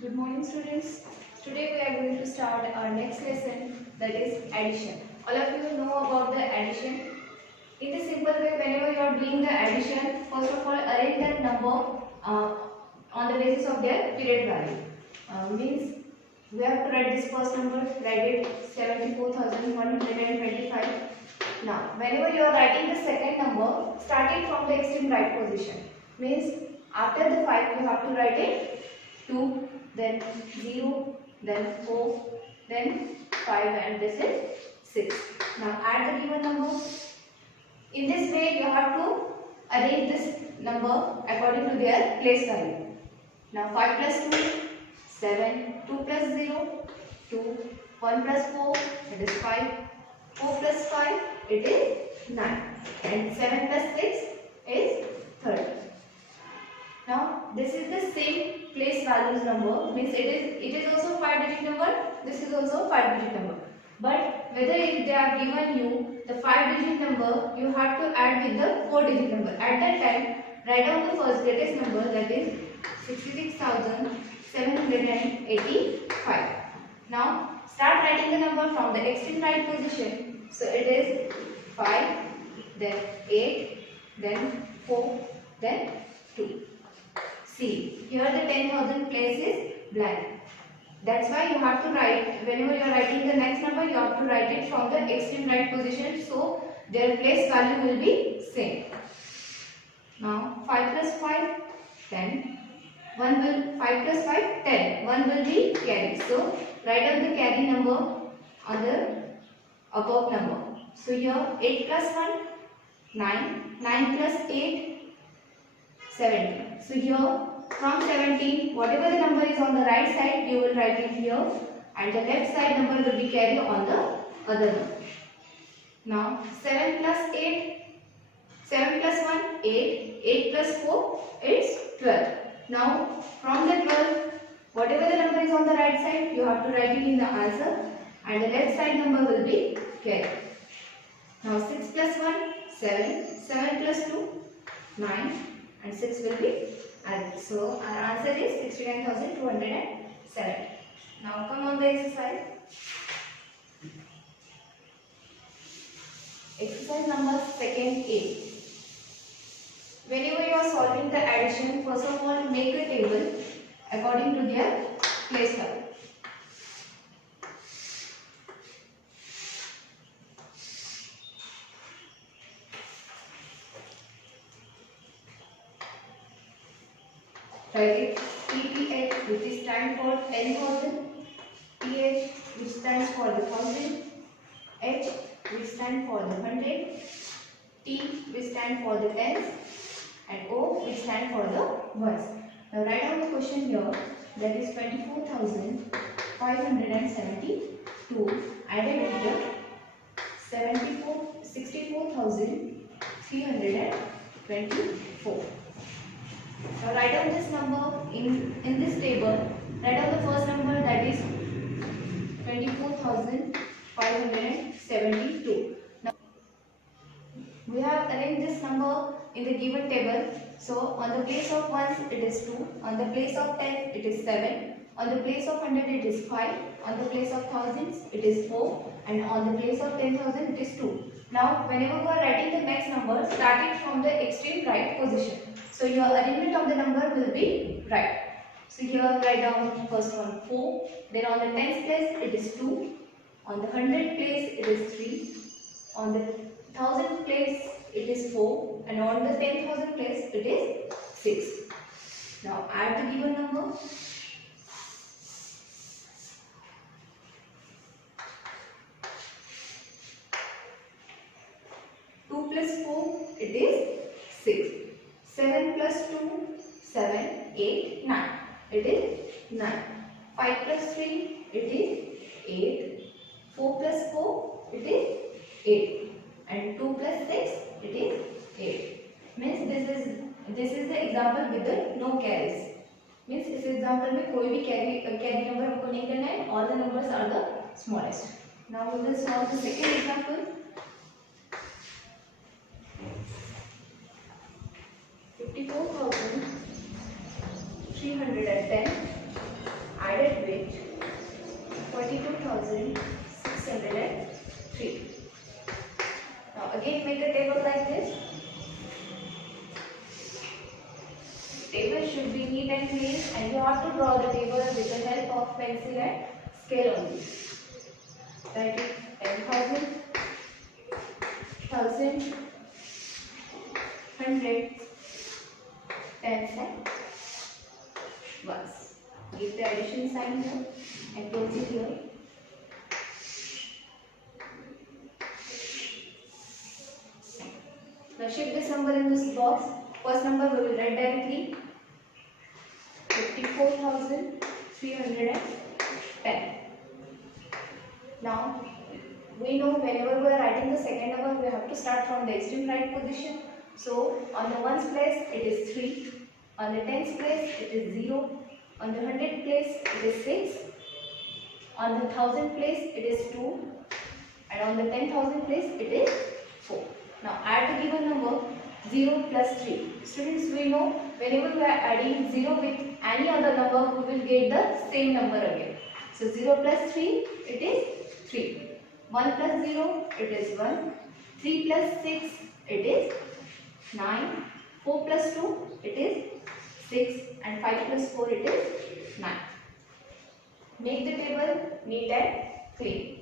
Good morning, students. Today we are going to start our next lesson, that is addition. All of you know about the addition. In the simple way, whenever you are doing the addition, first of all arrange that number uh, on the basis of their period value. Means we have to write this first number, write it 74,125. Now, whenever you are writing the second number, starting from the extreme right position. Means after the 5 you have to write it 2, then 0, then 4, then 5, and this is 6. Now add the given number. In this way you have to arrange this number according to their place value. Now 5 plus 2, 7, 2 plus 0, 2, 1 plus 4, it is 5, 4 plus 5, it is 9, and 7 plus 6 is 30. Now this is the same place values number, means it is also 5 digit number, this is also 5 digit number. But whether if they are given you the 5 digit number, you have to add with the 4 digit number. At that time, write down the first greatest number, that is 66,785. Now start writing the number from the extreme right position. So it is 5, then 8, then 4, then 2. See, here the 10,000 place is blank. That's why you have to write, whenever you are writing the next number, you have to write it from the extreme right position, so their place value will be same. Now 5 plus 5, 10. 5 plus 5, 10. 1 will be carry. So write down the carry number on the above number. So here 8 plus 1, 9. 9 plus 8, 17. So here from 17, whatever the number is on the right side, you will write it here, and the left side number will be carried on the other number. Now 7 plus 8, 7 plus 1, 8, 8 plus 4 is 12. Now from the 12, whatever the number is on the right side, you have to write it in the answer, and the left side number will be carried. Now 6 plus 1, 7, 7 plus 2, 9, and 6 will be added. So our answer is 69,207. Now come on the exercise. Exercise number 2A. Whenever you are solving the addition, first of all make a table according to their place value. Write it TPH, which is stand for 10,000, PH, which stands for the 1000, H, which stand for the 100, T, which stand for the tens, and O, which stand for the ones. Now write down the question here, that is 24,572 added with the 64,324. Now write down this number in this table. Write down the first number, that is 24,572. Now we have arranged this number in the given table. So on the place of ones it is 2, on the place of tens it is 7, on the place of 100 it is 5, on the place of thousands it is 4, and on the place of 10,000 it is 2. Now whenever you are writing the next number, start it from the extreme right position. So your arrangement of the number will be right. So here write down first one 4, then on the tens place it is 2, on the 100 place it is 3, on the 1000 place it is 4, and on the 10,000 place it is 6. Now add the given number. Two plus 4, it is 6. 7 plus 2, 7, 8, 9. It is 9. 5 plus 3, it is 8. 4 plus 4, it is 8. And 2 plus 6, it is 8. Means this is the example with the no carries. Means इस example में कोई भी carry number हमको नहीं करना है. All the numbers are the smallest. Now we will solve the second example. 54,310 13,603. Now again make a table like this. Table should be neat and clean, and you have to draw the table with the help of pencil and scale only. Write it 10,000, 1,000, 100, tens and ones. Give the addition sign here and close it here. Now shift this number in this box. First number we will write directly 54,310. Now we know whenever we are writing the second number, we have to start from the extreme right position. So on the ones place it is 3, on the tens place it is 0, on the 100 place it is 6, on the 1,000 place it is 2, and on the 10,000 place it is 4. Now add the given number 0 plus 3. Students, we know whenever we are adding 0 with any other number, we will get the same number again. So 0 plus 3 it is 3. 1 plus 0 it is 1. 3 plus 6 it is 9. 4 plus 2 it is 6, and 5 plus 4 it is 9. Make the table neat and clean.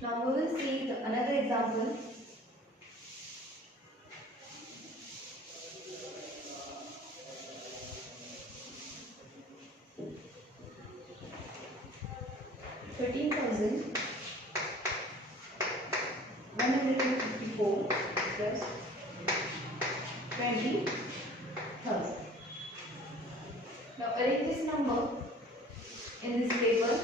Now we will see another example. $13,154 plus 20,000. Now arrange this number in this table.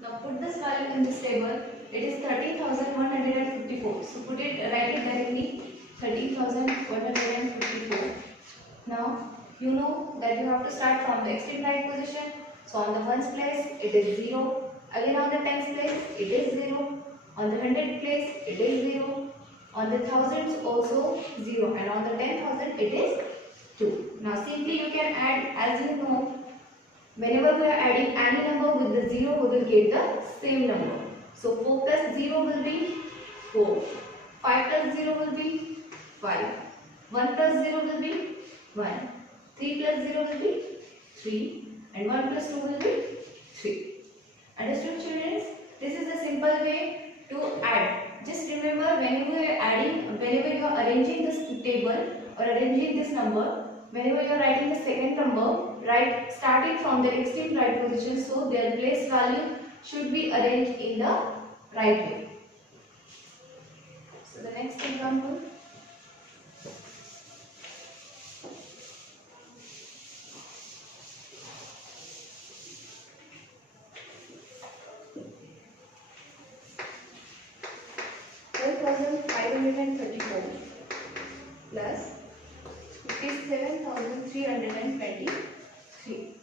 Now put this value in this table. It is 13,154. So write it directly 13,154. Now you know that you have to start from the extreme right position. So on the ones place it is 0. Again on the tens place it is 0. On the 100 place it is 0. On the thousands also 0. And on the 10,000 it is 2. Now simply you can add, as you know, whenever we are adding any number with the 0, we will get the same number. So 4 plus 0 will be 4. 5 plus 0 will be 5. 1 plus 0 will be 1. 3 plus 0 will be 3. And 1 plus 2 will be 3. Understood, children? This is a simple way to add. Just remember, whenever you are arranging this table or arranging this number, whenever you are writing the second number, write starting from the extreme right position, so their place value should be arranged in the right way. So the next example. $12,534 plus 57,323.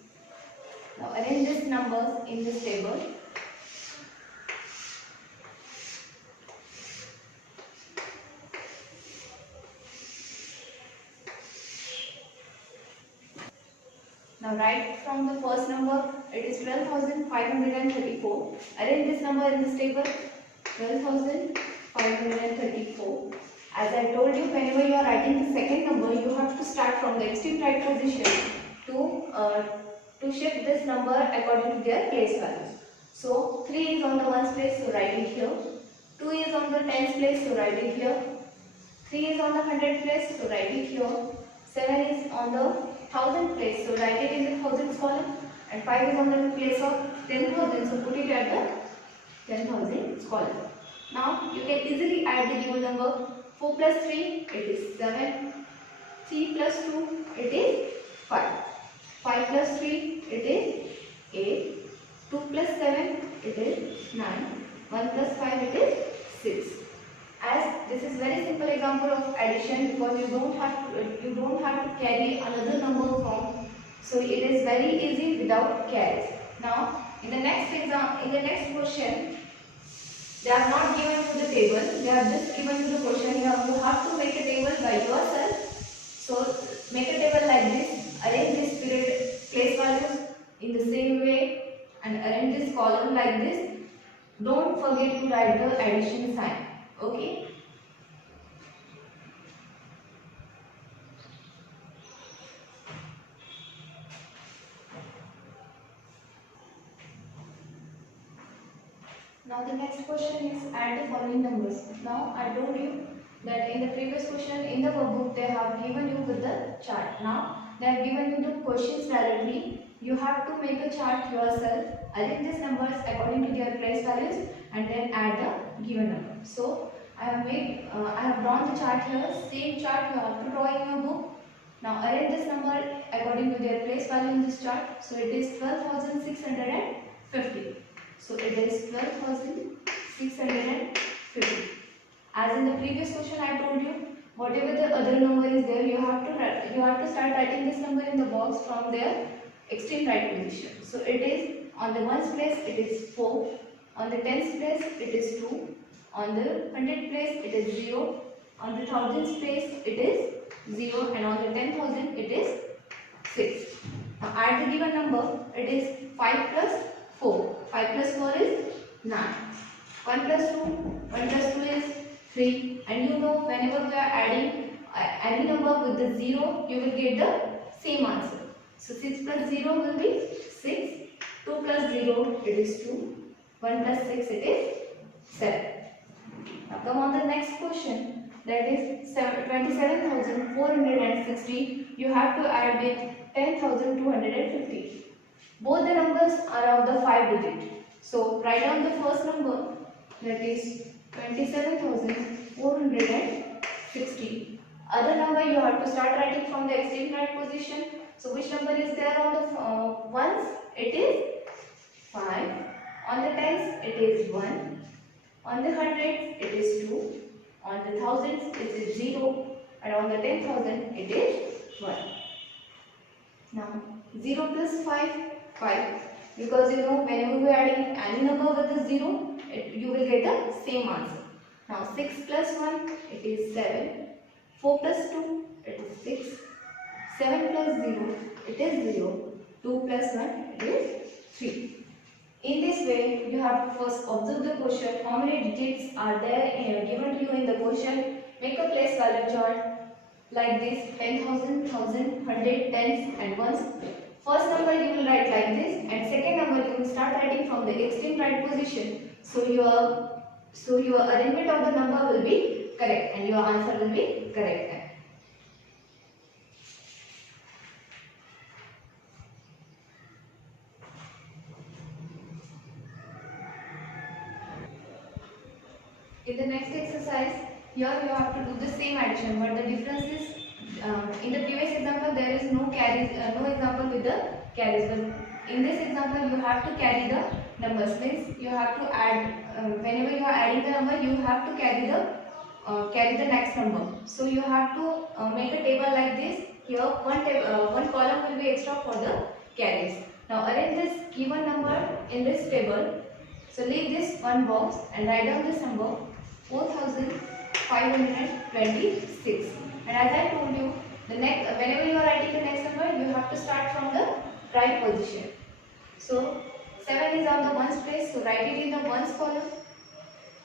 Now arrange these numbers in this table. Now write from the first number, it is 12,534. Arrange this number in this table, 12,534. As I told you, whenever you are writing the second number, you have to start from the extreme right position to shift this number according to their place value. So 3 is on the ones place, so write it here. 2 is on the tens place, so write it here. 3 is on the 100 place, so write it here. 7 is on the 1,000 place, so write it in the thousands column. And 5 is on the place of 10,000, so put it at the 10,000 column. Now you can easily add the given number. 4 plus 3 it is 7. 3 plus 2 it is 5. 5 plus 3 it is 8. 2 plus 7 it is 9. 1 plus 5 it is 6. As this is very simple example of addition, because you don't have to carry another number from, so it is very easy without carries. Now in the next question, They have not given you the table, they have just given you the question. You have to make a table by yourself. So make a table like this, arrange this period place values in the same way and arrange this column like this. Don't forget to write the addition sign. Okay. Now the next question is add the following numbers. Now I told you that in the previous question in the workbook they have given you with the chart. Now they have given you the questions directly. You have to make a chart yourself, arrange these numbers according to their place values and then add the given number. So I have drawn the chart here. Same chart you have to draw in your book. Now arrange this number according to their place value in this chart. So it is 12,650. So it is 12,650. As in the previous question I told you, whatever the other number is there, you have to start writing this number in the box from their extreme right position. So it is on the ones place it is 4, on the tens place it is 2, on the hundred place it is 0, on the thousands place it is 0, and on the 10,000 it is 6. Now add the given number. It is 5 plus 4. 5 plus 4 is 9. 1 plus 2. 1 plus 2 is 3. And you know whenever we are adding any number with the 0, you will get the same answer. So 6 plus 0 will be 6. 2 plus 0 it is 2. 1 plus 6 it is 7. Now come on the next question. That is 27,460. You have to add with 10,250. Both the numbers are of the 5 digit. So write down the first number, that is 27,460. Other number you have to start writing from the extreme right position. So which number is there on the ones? It is 5. On the tens it is 1. On the hundreds it is 2. On the thousands it is 0. And on the 10,000 it is 1. Now 0 plus 5. 5, because you know whenever we are adding any number with a 0, you will get the same answer. Now 6 plus 1 it is 7, 4 plus 2 it is 6, 7 plus 0 it is 0, 2 plus 1 it is 3. In this way you have to first observe the question, how many digits are there given to you in the question, make a place value chart like this, 10,000, 1,000, 100, tens and ones. First number you will write like this, and second number you will start writing from the extreme right position. So your arrangement of the number will be correct and your answer will be correct. In the next exercise, here you have to do the same addition, but the difference is in the previous example there is no carries, no example with the carries. But in this example you have to carry the numbers. Means you have to add whenever you are adding the number, you have to carry the next number. So you have to make a table like this. Here one column will be extra for the carries. Now arrange this given number in this table. So leave this one box and write down this number 4,526. And as I told you, whenever you are writing the next number, you have to start from the right position. So 7 is on the ones place, so write it in the ones column.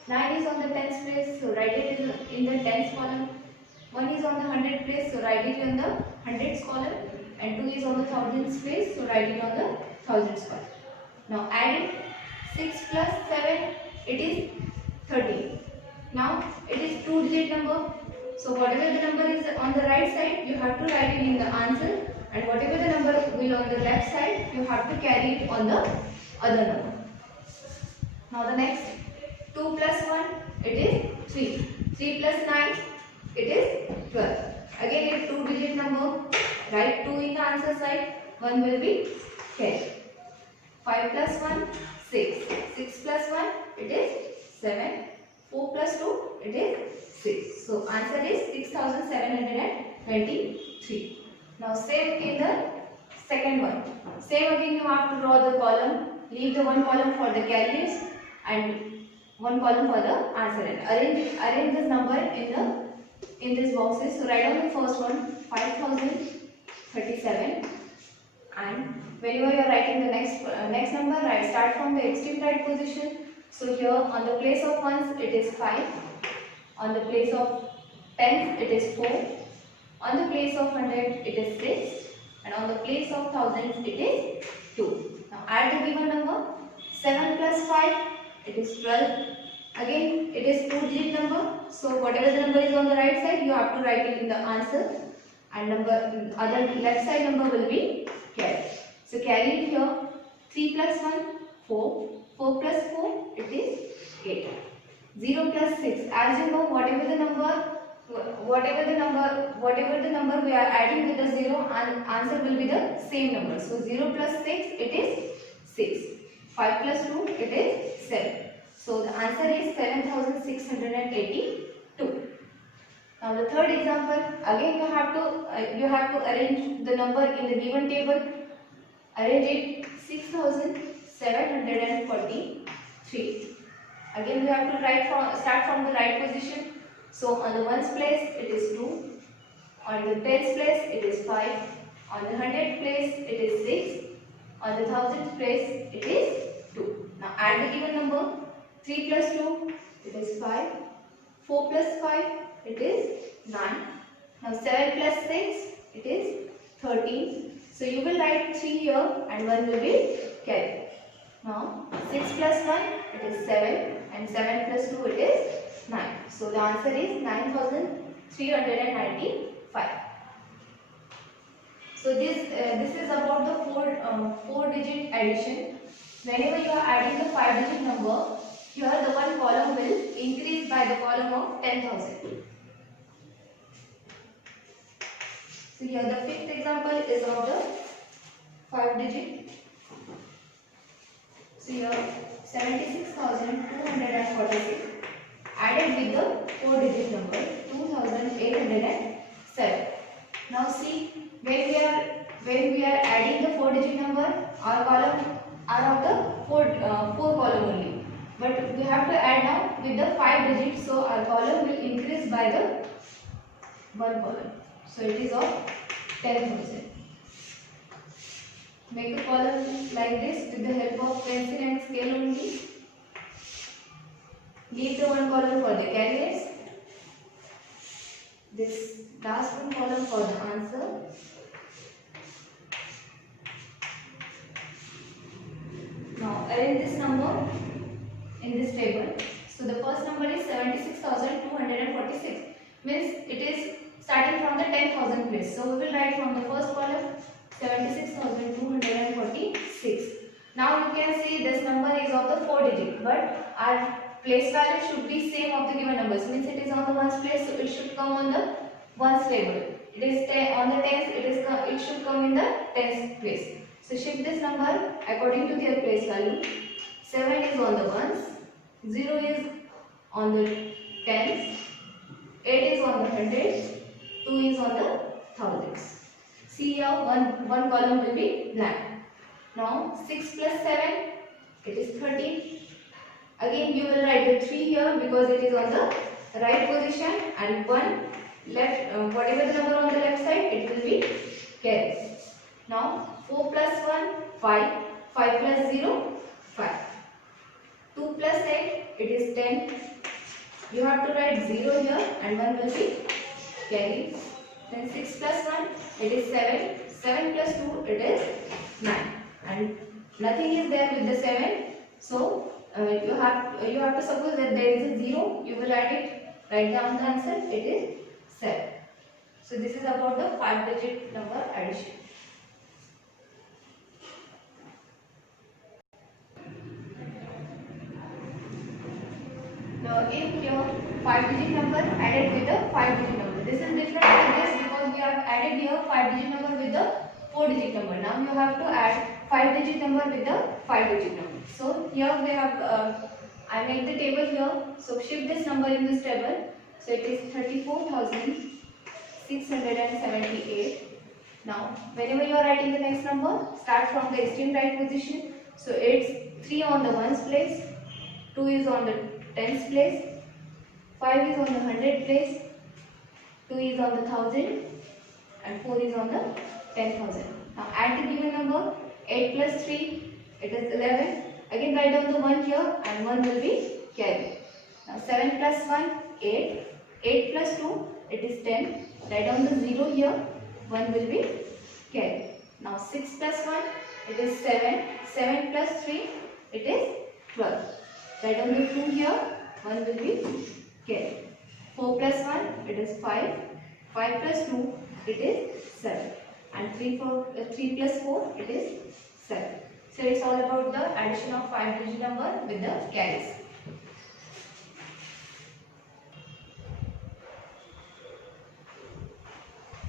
9 is on the tens place, so write it in the tens column. 1 is on the hundred place, so write it in the hundreds column. And 2 is on the thousands place, so write it on the thousands column. Now add it. 6 plus 7, it is 13. Now it is 2-digit number. So whatever the number is on the right side, you have to write it in the answer, and whatever the number will on the left side, you have to carry it on the other number. Now the next 2 plus 1, it is 3. 3 plus 9, it is 12. Again it is 2-digit number. Write 2 in the answer side. 1 will be carried. 5 plus 1, 6. 6 plus 1, it is 7. 4 plus 2, it is 6. So answer is 6,723. Now same in the second one. Same again you have to draw the column. Leave the one column for the carriers and one column for the answer and arrange this number in this boxes. So write down the first one 5037, and whenever you are writing the next number, start from the extreme right position. So here on the place of ones it is 5, on the place of tens it is 4, on the place of hundred it is 6, and on the place of thousands it is 2. Now add the given number. 7 plus 5 it is 12. Again it is 2-digit number, so whatever the number is on the right side you have to write it in the answer, and other left side number will be carried. So carry it here. 3 plus 1 4, 4 plus 4 it is 8. 0 plus 6, as you know, whatever the number we are adding with the 0, and answer will be the same number. So 0 plus 6 it is 6. 5 plus 2 it is 7. So the answer is 7682. Now the third example, again you have to arrange the number in the given table. Arrange it 6743. Again we have to start from the right position. So on the ones place it is 2, on the tens place it is 5, on the hundred place it is 6, on the thousands place it is 2. Now add the given number. 3 plus 2 it is 5, 4 plus 5 it is 9. Now 7 plus 6 it is 13. So you will write 3 here and 1 will be carried. Now 6 plus 1 it is 7, and 7 plus 2 it is 9. So the answer is 9395. So this is about the 4-digit addition. Whenever you are adding the 5-digit number, here the one column will increase by the column of 10,000. So here the fifth example is of the 5-digit. So here 76,246 added with the 4-digit number 2,807. Now see, when we are adding the 4-digit number, our column are of the 4 column only. But we have to add now with the 5 digits, so our column will increase by the 1 column. So it is of 10,000. Make a column like this with the help of pencil and scale only. Leave the 1 column for the carriers. This last 1 column for the answer. Now arrange this number in this table. So the first number is 76,246, means it is starting from the 10,000 place. So we will write from the first column 76,246. Now you can see this number is of the 4-digit, but our place value should be same of the given numbers, means it is on the ones place, so it should come on the ones table. It is on the tens, it should come in the tens place. So shift this number according to their place value. 7 is on the ones, 0 is on the tens, 8 is on the hundreds, 2 is on the thousands. See here, one column will be blank. Now 6 plus 7 it is 13. Again you will write the 3 here because it is on the right position, and 1 left, whatever the number on the left side it will be carried. Now 4 plus 1 5, 5 plus 0 5. 2 plus 8 it is 10. You have to write 0 here and 1 will be carried. Then 6 plus 1 it is 7. 7 plus 2 it is 9. And nothing is there with the 7. So you have to suppose that there is a 0. You will write down the answer. It is 7. So this is about the 5-digit number addition. Now again here 5-digit number added with the 5-digit number. This is different from this because we have added here 5-digit number with the 4-digit number. Now you have to add 5-digit number with the 5-digit number. So here we have I make the table here. So shift this number in this table. So it is 34,678. Now whenever you are writing the next number, start from the extreme right position. So it's 3 on the ones place, 2 is on the tens place, 5 is on the 100 place, 2 is on the 1000, and 4 is on the 10,000. Now add the given number. 8 plus 3, it is 11. Again write down the 1 here, and 1 will be carried. Now 7 plus 1, 8. 8 plus 2, it is 10. Write down the 0 here, 1 will be carried. Now 6 plus 1, it is 7. 7 plus 3, it is 12. Write down the 2 here, 1 will be carried. 4 plus 1, it is 5. 5 plus 2, it is 7. And 3 plus 4, it is 7. So it's all about the addition of 5-digit number with the carries.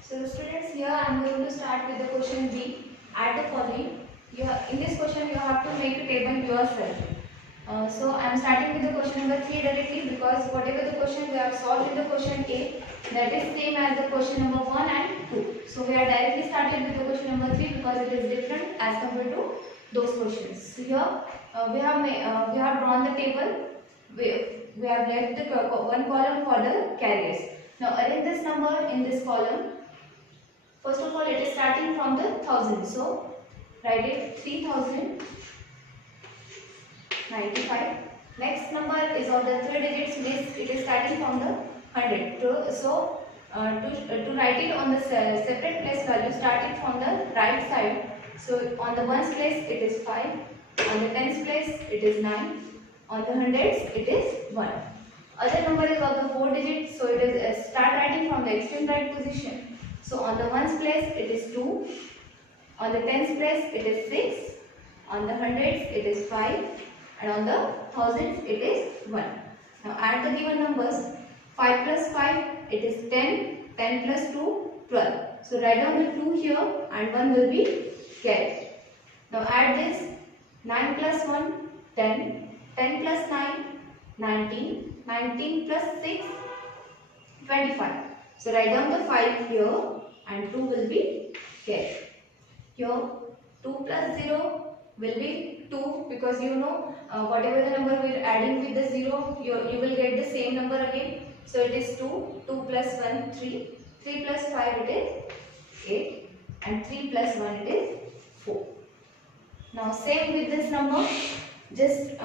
So students, here I am going to start with the question B. Add the following. In this question you have to make a table yourself. So I am starting with the question number 3 directly, because whatever the question we have solved in the question A, that is same as the question number 1 and 2. So we are directly started with the question number 3 because it is different as compared to those questions. So here we have drawn the table. We have left the one column for the carriers. Now arrange this number in this column. First of all, it is starting from the 1000. So write it 3095. Next number is of the 3 digits, means it is starting from the 100. To write it on the separate place value, starting from the right side. So on the ones place it is 5, on the tens place it is 9, on the hundreds it is 1. Other number is of the 4 digits, so it is start writing from the extreme right position. So on the ones place it is 2, on the tens place it is 6, on the hundreds it is 5, and on the thousands it is 1. Now add the given numbers. 5 plus 5, it is 10, 10 plus 2, 12. So write down the 2 here, and 1 will be carried. Now add this. 9 plus 1, 10, 10 plus 9, 19, 19 plus 6, 25. So write down the 5 here, and 2 will be carried. Here 2 plus 0 will be 2, because you know whatever the number we are adding with the 0, you will get the same number again. So it is 2, 2 plus 1, 3, 3 plus 5 it is 8, and 3 plus 1 it is 4. Now same with this number, just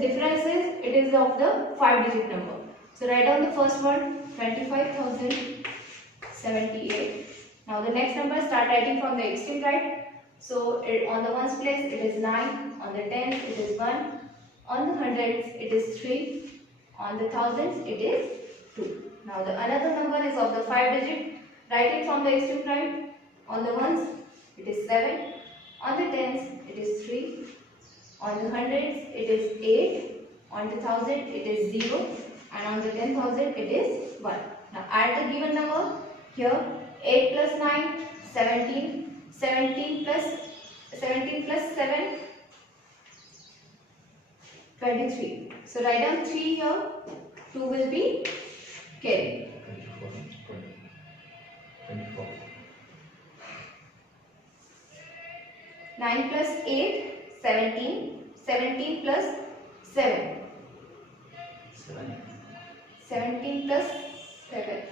difference is it is of the 5-digit number. So write down the first one, 25,078. Now the next number, start writing from the extreme right. So on the ones place it is 9, on the tens it is 1, on the hundreds it is 3, on the thousands it is 2. Now the another number is of the 5-digit. Write it from the extreme right. On the ones it is 7, on the tens it is 3, on the hundreds it is 8, on the thousand it is 0, and on the 10,000 it is 1. Now add the given number. Here 8 plus 9, 17, 17 plus 7, 23. So write down 3 here, 2 will be carried. 24. 9 plus 8, 17, 17 plus 7, 17 plus 7,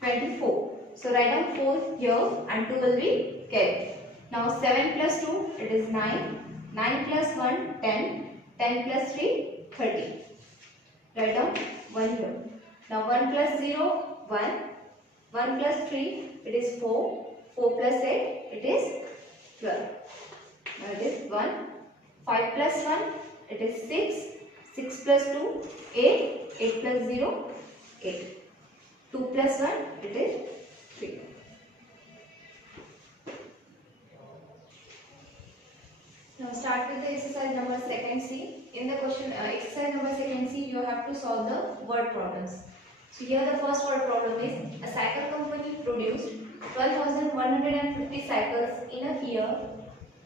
24. So write down 4 here, and 2 will be carried. Now 7 plus 2, it is 9, 9 plus 1, 10, 10 plus 3, 30. Write down 1 here. Now 1 plus 0, 1, 1 plus 3, it is 4, 4 plus 8, it is 12. Now it is 1, 5 plus 1, it is 6, 6 plus 2, 8, 8 plus 0, 8. 2 plus 1, it is 3. Now start with the exercise number 2C. In the question exercise number 2C, you have to solve the word problems. So here the first word problem is, a cycle company produced 12,150 cycles in a year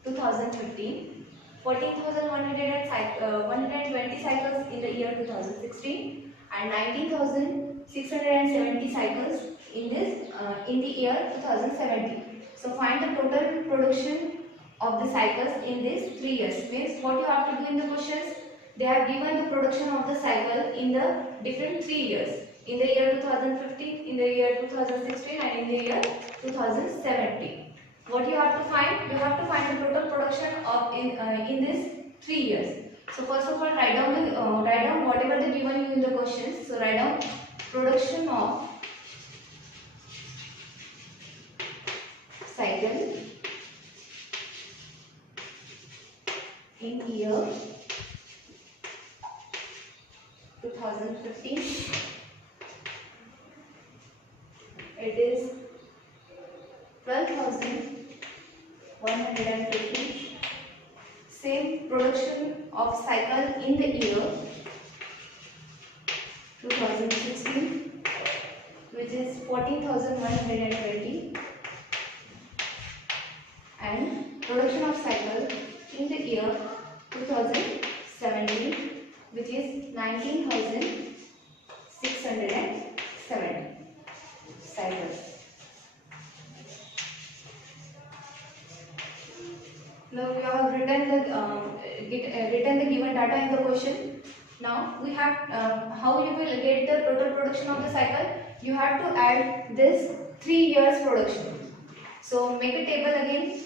2015, 14,120 cycles in the year 2016, and 19,670 cycles in the year 2017. So find the total production of the cycles in these 3 years. Means what you have to do in the questions, they have given the production of the cycle in the different 3 years. In the year 2015, in the year 2016 and in the year 2017. What you have to find? You have to find the total production of in these 3 years. So first of all, write down whatever they given you in the questions. So write down production of cycle in year 2015. It is 12,150. Same production of cycle in the year 2016, which is 14,120, and production of cycle in the year 2017, which is 19,670 cycles. Now we have written the given data in the question. Now we have how you will get the total production of the cycle. You have to add this 3 years production. So make a table again.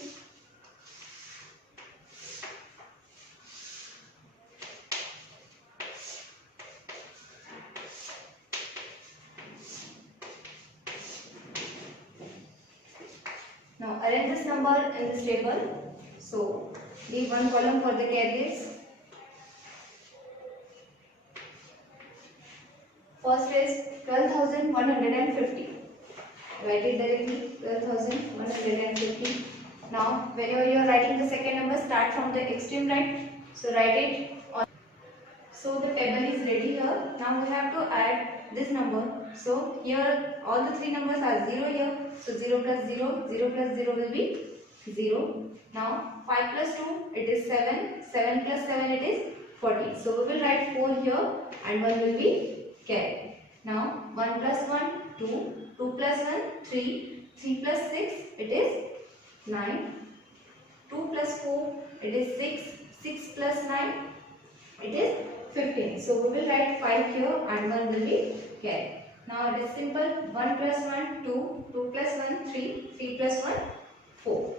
Now arrange this number in this table. So leave one column for the carriers. First is 12,150. Write it directly, 12,150. Now whenever you are writing the second number, start from the extreme right. So write it on. So the table is ready here. Now we have to add this number. So here all the 3 numbers are 0 here. So 0 plus 0, 0 plus 0 will be 0. Now 5 plus 2, it is 7. 7 plus 7, it is 40. So we will write 4 here and 1 will be carried. Now 1 plus 1, 2. 2 plus 1, 3. 3 plus 6, it is 9. 2 plus 4, it is 6. 6 plus 9, it is 15. So we will write 5 here and 1 will be carried. Now it is simple. 1 plus 1, 2. 2 plus 1, 3. 3 plus 1, 4.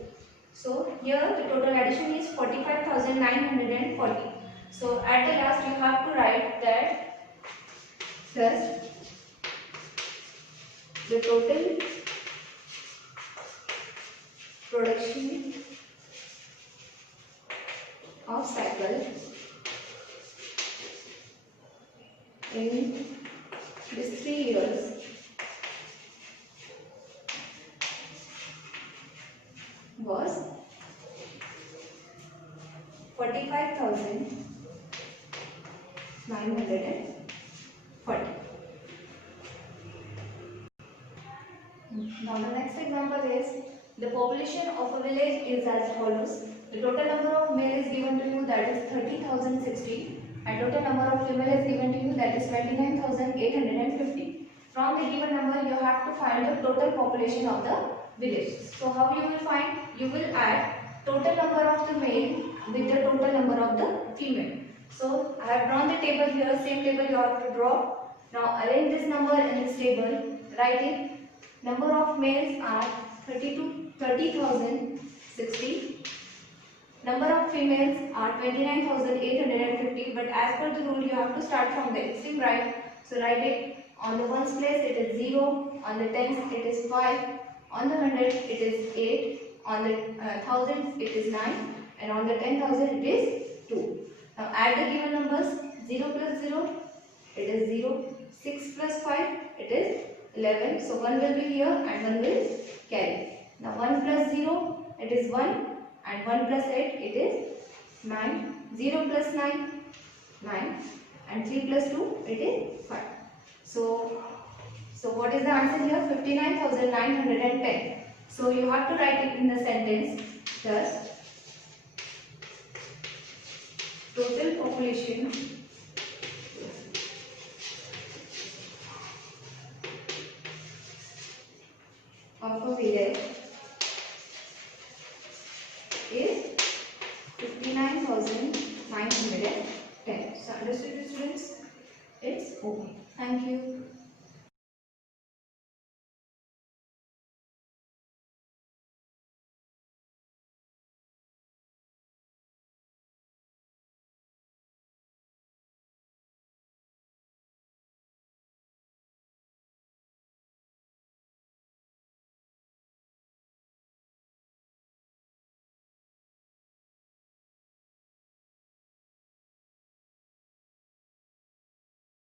So here the total addition is 45,940. So at the last you have to write that plus the total production of cycle in these 3 years was 45,940. Now the next example is the population of a village is as follows. The total number of male is given to you, that is 30,060, and total number of female is given to you, that is 29,850. From the given number you have to find the total population of the village. So how you will find? You will add total number of the male with the total number of the female. So I have drawn the table here, same table you have to draw. Now arrange this number in this table, write it. Number of males are 30,060. Number of females are 29,850, but as per the rule you have to start from the extreme right. So write it. On the ones place it is 0, on the tens it is 5, on the hundreds it is 8, on the thousands it is 9, and on the 10,000 it is 2. Now add the given numbers. 0 plus 0, it is 0. 6 plus 5, it is 11. So 1 will be here and 1 will carry. Now 1 plus 0, it is 1, and 1 plus 8, it is 9. 0 plus 9, 9, and 3 plus 2, it is 5. So what is the answer here? 59,910. So you have to write it in the sentence. Thus, total population of a village